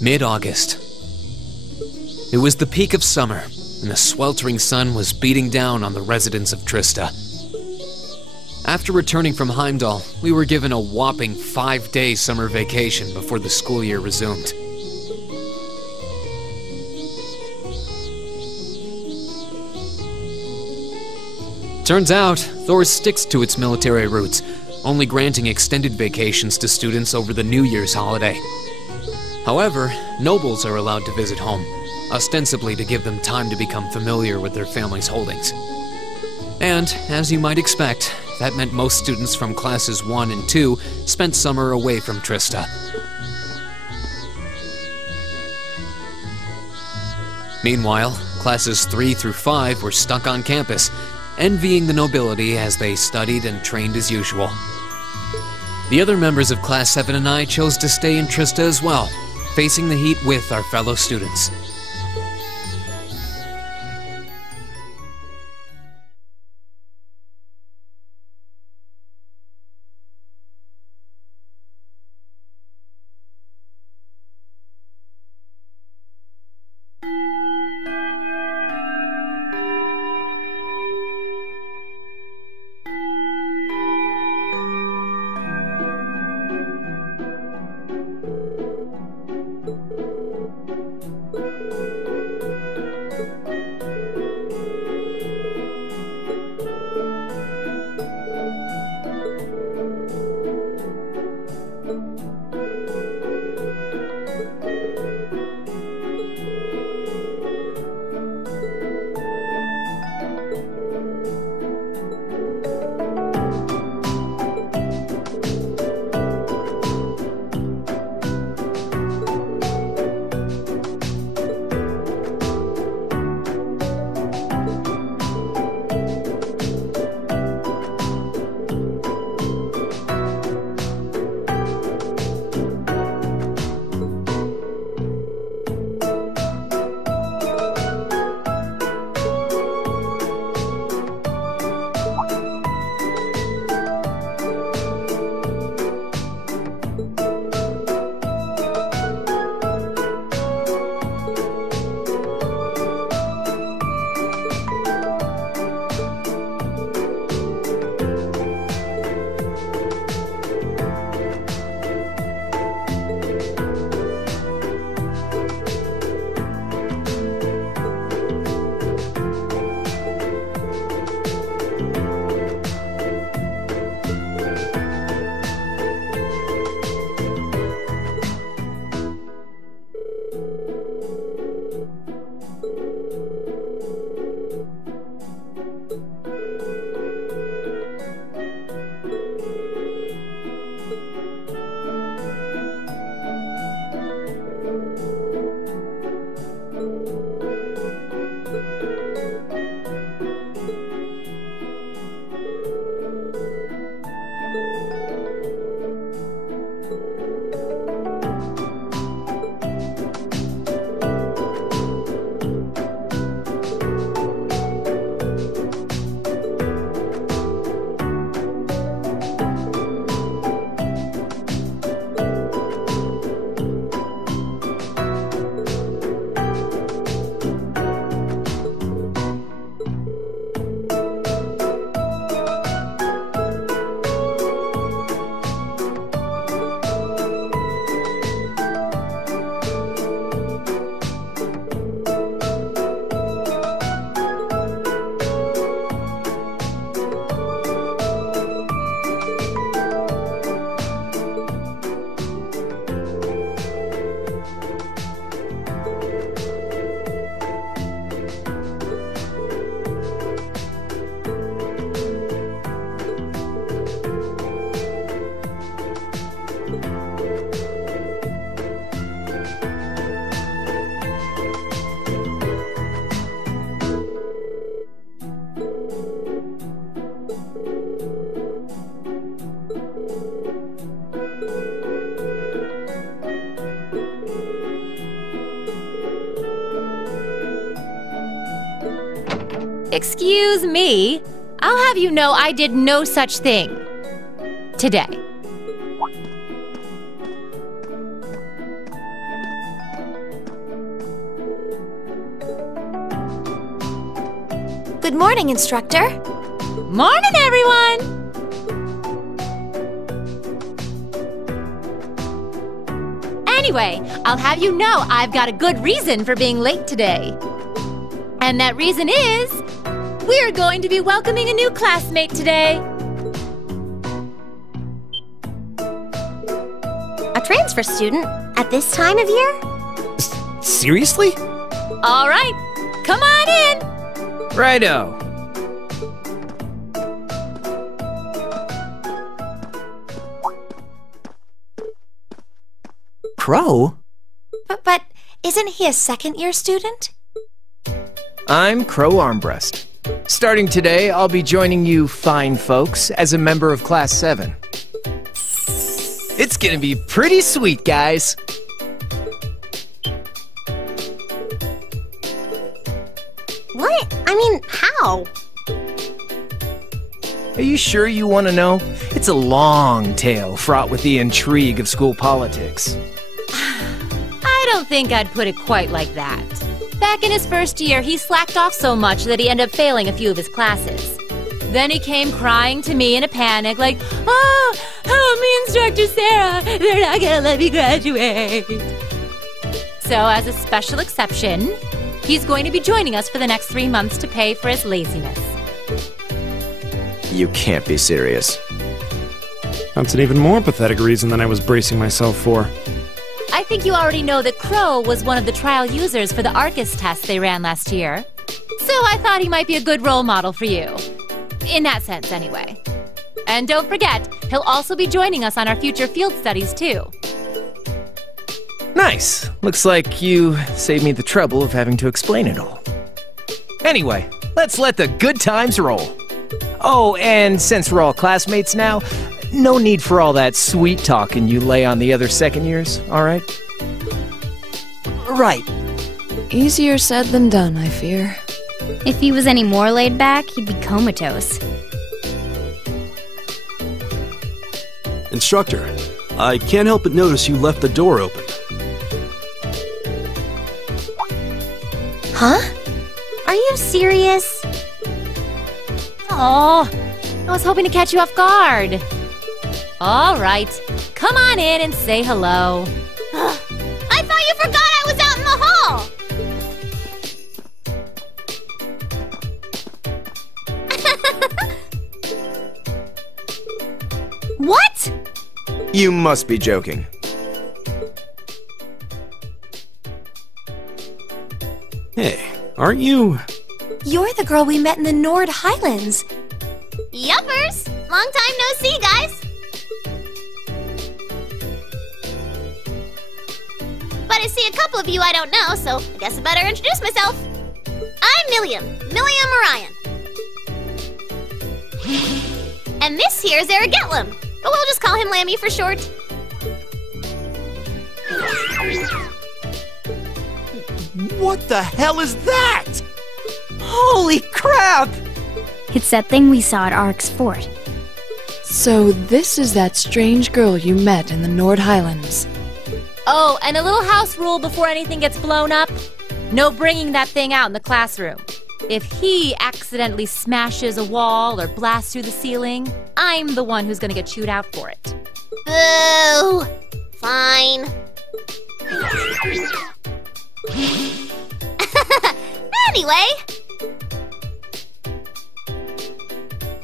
Mid-August. It was the peak of summer, and the sweltering sun was beating down on the residents of Trista. After returning from Heimdall, we were given a whopping 5-day summer vacation before the school year resumed. Turns out, Thor sticks to its military roots, only granting extended vacations to students over the New Year's holiday. However, nobles are allowed to visit home, ostensibly to give them time to become familiar with their family's holdings. And, as you might expect, that meant most students from classes 1 and 2 spent summer away from Trista. Meanwhile, classes 3 through 5 were stuck on campus, envying the nobility as they studied and trained as usual. The other members of Class 7 and I chose to stay in Trista as well, facing the heat with our fellow students. Excuse me. I'll have you know I did no such thing. Today. morning, instructor. Morning, everyone! Anyway, I'll have you know I've got a good reason for being late today. And that reason is, we're going to be welcoming a new classmate today. A transfer student at this time of year? Seriously? All right, come on in. Righto. Crow? But isn't he a second-year student? I'm Crow Armbrust. Starting today, I'll be joining you fine folks as a member of Class 7. It's gonna be pretty sweet, guys. What? I mean, how? Are you sure you want to know? It's a long tale fraught with the intrigue of school politics. I don't think I'd put it quite like that. Back in his first year, he slacked off so much that he ended up failing a few of his classes. Then he came crying to me in a panic like, "Oh, help me, Instructor Sarah, they're not gonna let me graduate." So as a special exception, he's going to be joining us for the next 3 months to pay for his laziness. You can't be serious. That's an even more pathetic reason than I was bracing myself for. I think you already know that Crow was one of the trial users for the Arcus test they ran last year. So I thought he might be a good role model for you. In that sense, anyway. And don't forget, he'll also be joining us on our future field studies, too. Nice. Looks like you saved me the trouble of having to explain it all. Anyway, let's let the good times roll. Oh, and since we're all classmates now, no need for all that sweet talking you lay on the other second years, all right? Right. Easier said than done, I fear. If he was any more laid back, he'd be comatose. Instructor, I can't help but notice you left the door open. Huh? Are you serious? Oh, I was hoping to catch you off guard. All right, come on in and say hello. I thought you forgot I was out in the hall! What? You must be joking. Hey, aren't you... You're the girl we met in the Nord Highlands. Yuppers! Long time no see, guys! But I see a couple of you I don't know, so I guess I better introduce myself. I'm Millium Orion. And this here's Airgetlam, but we'll just call him Lammy for short. What the hell is that? Holy crap! It's that thing we saw at Ark's fort. So this is that strange girl you met in the Nord Highlands. Oh, and a little house rule before anything gets blown up. No bringing that thing out in the classroom. If he accidentally smashes a wall or blasts through the ceiling, I'm the one who's gonna get chewed out for it. Boo! Fine. Anyway.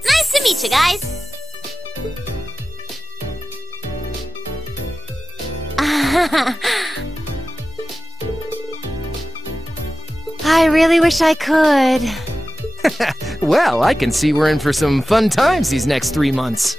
Nice to meet you guys. I really wish I could. Well, I can see we're in for some fun times these next 3 months.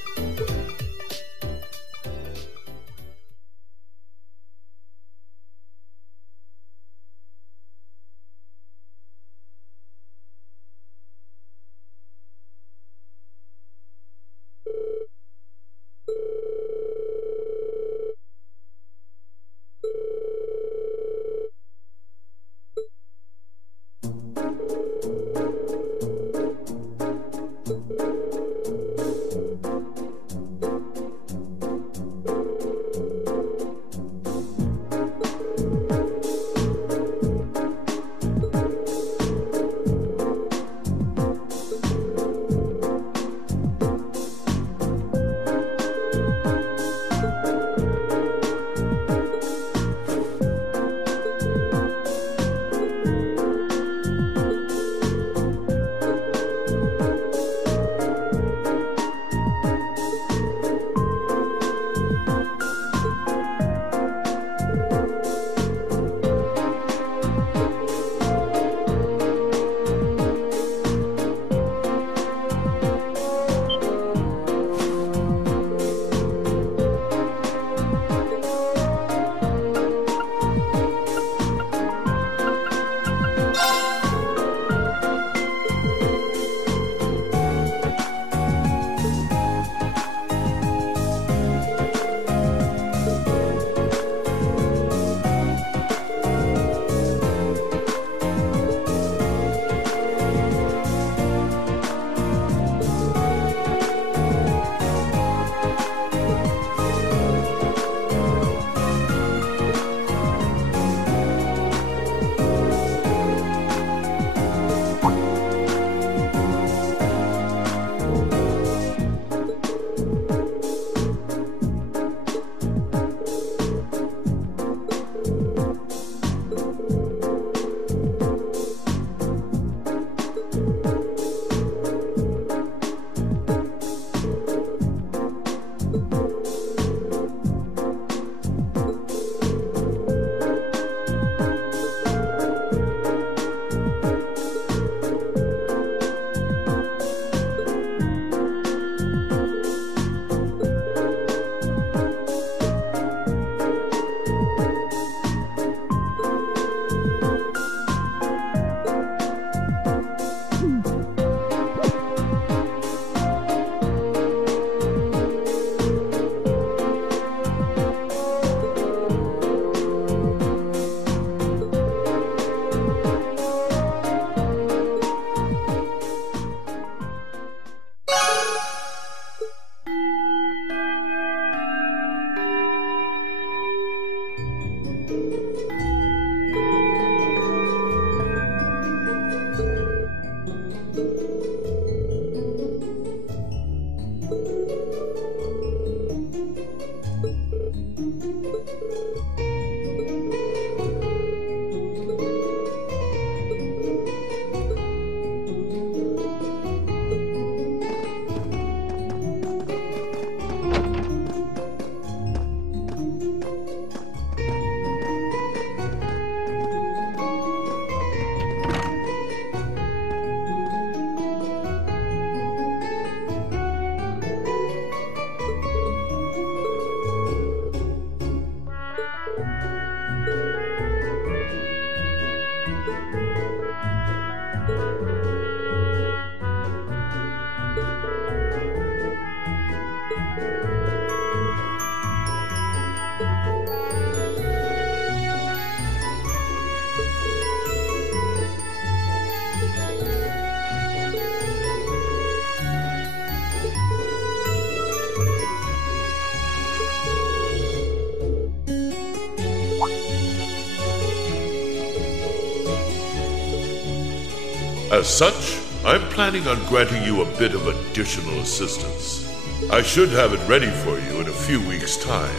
As such, I'm planning on granting you a bit of additional assistance. I should have it ready for you in a few weeks' time.